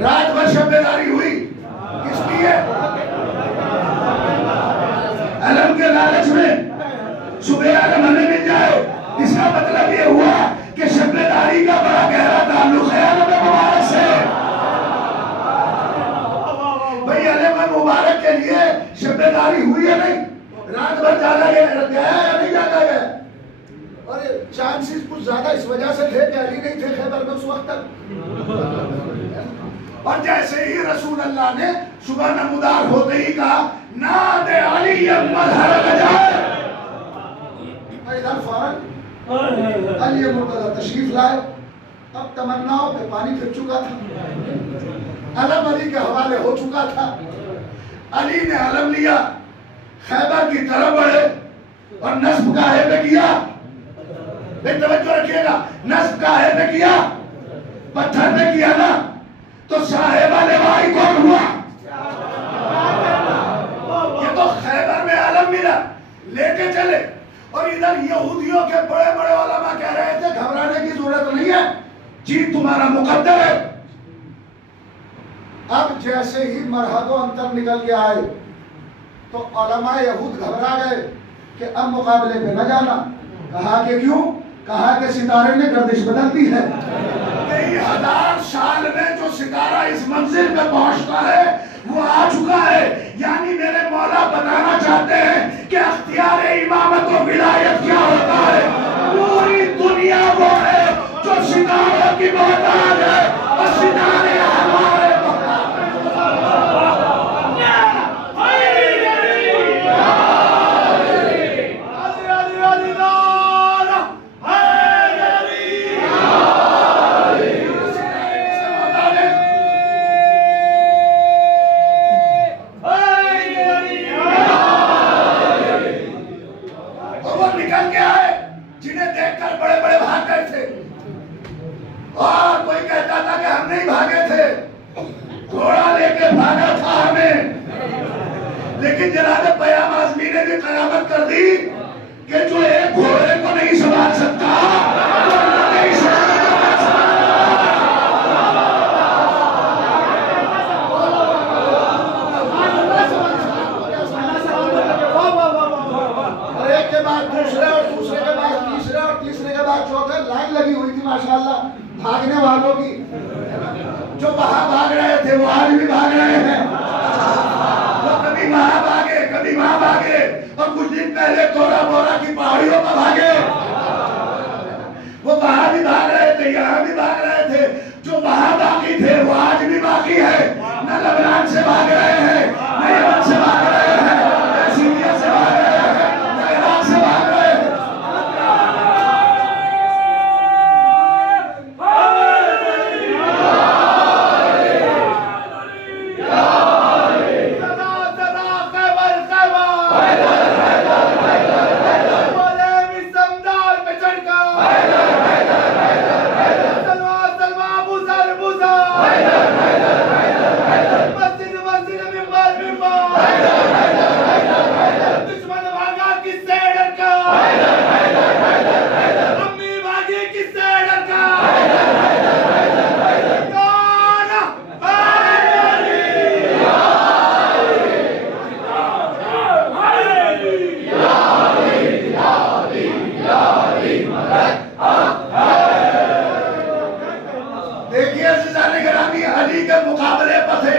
रात भर शब्बेदारी हुई, किस लिए? अलम के लालच में सुबह आलम हमें मिल जाए। इसका मतलब ये हुआ कि शब्बेदारी का बड़ा गहरा ताल्लुक है अलम मुबारक से। भाई अलम मुबारक के लिए शब्बेदारी हुई है नहीं? रात भर जागा गया या नहीं जागा गया? और चांसेस कुछ ज्यादा इस वजह से थे कि अली नहीं थे खैबर में उस वक्त तक। और जैसे ही रसूल अल्लाह ने सुबह नमूदार होते ही कहा नादे अली मजहर जाए, इधर फौरन अली मुर्तजा तशरीफ लाए। अब तमन्नाओं पे पानी फिर चुका था, अलम अली के हवाले हो चुका था। अली ने अलम लिया, खैबर की तरफ बढ़े और नस्ब काहे पे किया? तवज्जो रखिएगा, नस्ब काहे पे किया? पत्थर पे किया ना। तो साहिबा लेवाई कौन हुआ? ये तो खैबर में आलम मिला, लेके चले। और इधर यहूदियों के बड़े बड़े उलमा कह रहे थे घबराने की जरूरत नहीं है, जीत तुम्हारा मुकद्दर है। अब जैसे ही मरहबों अंतर निकल के आए तो उलमा यहूद घबरा गए कि अब मुकाबले पे न जाना। कहा कि क्यों? कहा कि सितारे ने गर्दिश बदल दी है। कई हजार साल में जो सितारा इस मंजिल पे पहुंचता है वो आ चुका है। यानी मेरे मौला बताना चाहते हैं कि अख्तियार इमामत और विलायत क्या होता है। पूरी दुनिया वो है जो सितारों की मोहताज है और सितारे हमारे भागने वालों की जो वहां भाग रहे थे वो आज भी भाग रहे हैं। वो कभी वहां भागे, कभी वहां भागे और कुछ दिन पहले तोरा बोरा की पहाड़ियों पर भागे। वो वहां भी भाग रहे थे, यहाँ भी भाग रहे थे। जो वहां बाकी थे वो आज भी बाकी है। न लबनान से भाग रहे हैं, न यमन से भाग रहे हैं, न सीरिया से भाग रहे हैं, न इराक से भाग रहे हैं। देखिए अली के मुकाबले पर थे